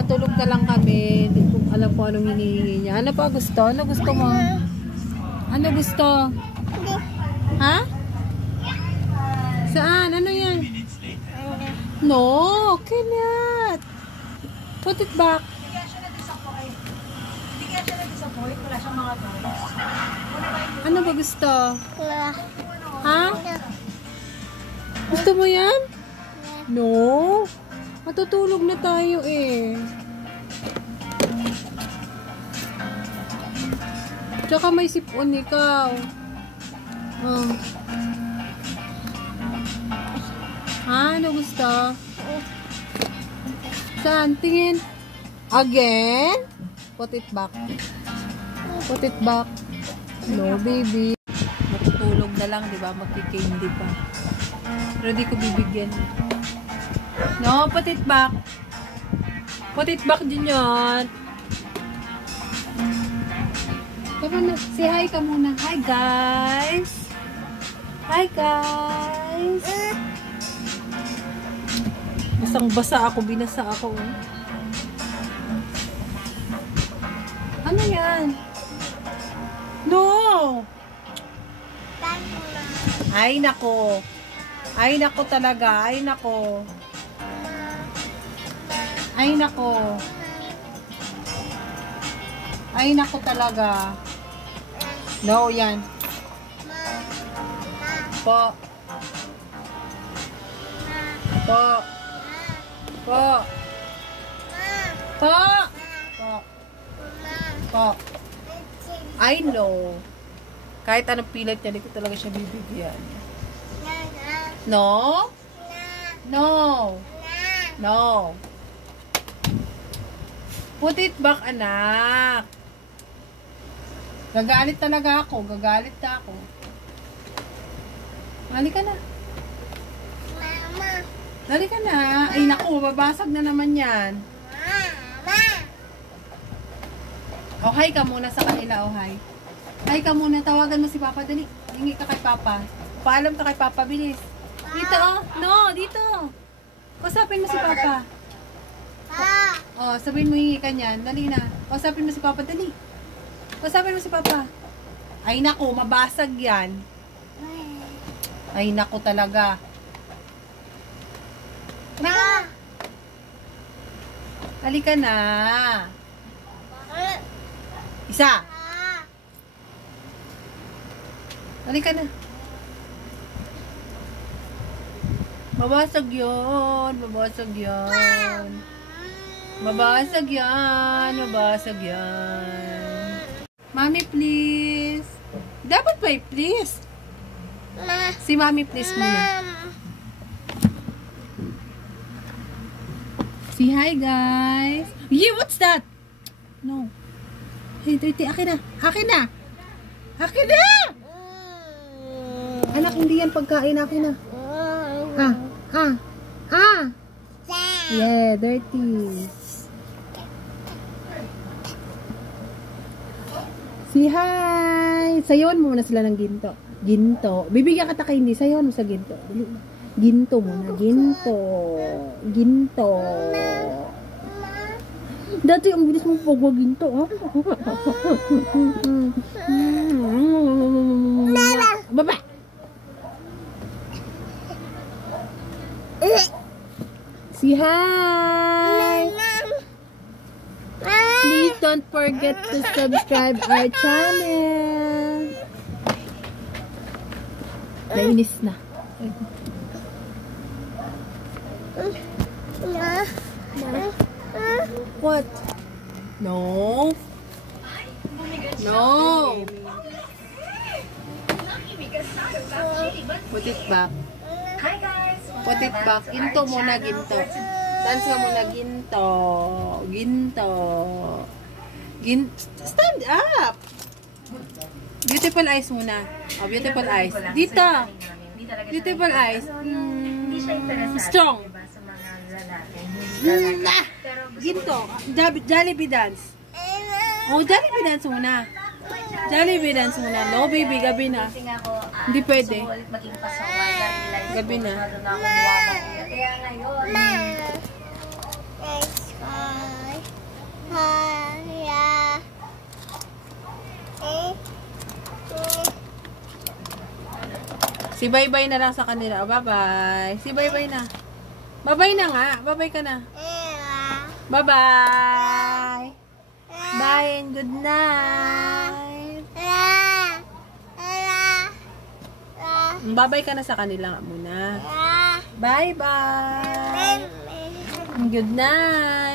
Kakatulog na lang kami. Hindi ko alam po anong hinihingi niya. Ano pa gusto? Ano gusto mo? Ano gusto? Ha? Saan? Ano yan? No, cannot. Put it back. Hindi kaya siya na-disappoint. Wala siyang mga toys. Ano ba gusto? Ha? Gusto mo yan? No. Matutulog na tayo eh. Tsaka may sipon ikaw. Oh. Ha? Ano gusto? Saan? Tingin. Again? Put it back. Put it back. No, baby. Matutulog na lang, di ba? Magkikindi pa. Pero di ko bibigyan. No, put it back. Put it back din yan. Say hi ka muna. Hi, guys. Hi, guys. Basang-basa ako. Binasa ako. Ano yan? No! Ay, nako. Ay, nako talaga. Ay, nako. Ay, nako. Ay, nako talaga. No, yan. Po. Po. Po. Po. Po. Po. I know. Kahit anong pilit niya, hindi ko talaga siya bibigyan. No? No. No. Put it back, anak. Gagalit talaga ako. Gagalit na ako. Halika na. Mama. Halika na. Ay, naku. Babasag na naman yan. Mama. Oh, hi ka muna sa kanila. Oh, hi. Hi ka muna. Tawagan mo si Papa. Dali. Hingi ka kay Papa. Paalam ka kay Papa. Bilis. Dito, oh. No, dito. Kusapin mo si Papa. Oh, sabihin mo hingi ka niyan. Dali na. Kusapin mo si Papa. Dali. Kusapin mo si Papa. Ay, naku. Mabasag yan. Ay, naku talaga. Halika na. Isa. Halika na. Mabasag yun. Mabasag yan. Mabasag yan. Mabasag yan. Mami, please. Dapat ba please? Si Mami, please muna. Say hi, guys. Yeah, what's that? No. Hey, dirty. Akin na. Akin na. Akin na! Anak, hindi yan pagkain. Akin na. Yeah, dirty. Say hi. Sayawan mo muna sila ng ginto. Ginto. Bibigyan kita kay hindi. Sayawan mo sa ginto. Ginto muna. Ginto. Ginto. Dati ang bilis mong pagwag ginto, ha? Baba! Say hi! Please don't forget to subscribe our channel. Nainis na. What? No. No. Put it back. Hi guys! Put it back. Ginto muna, ginto. Dance ka muna, ginto. Ginto. Stand up! Beautiful eyes muna. Oh, beautiful eyes. Dito. Beautiful eyes. Strong. Ginto. Jollibee dance. Oh, Jollibee dance muna. Jollibee dance muna. No, baby. Gabi na. Hindi pwede. Gabi na. Kaya ngayon. Si bye-bye na lang sa kanila. Bye-bye. Si bye-bye na. Bye-bye na nga. Bye-bye ka na. Bye-bye. Bye and good night. Bye-bye ka na sa kanila muna. Bye-bye. Good night.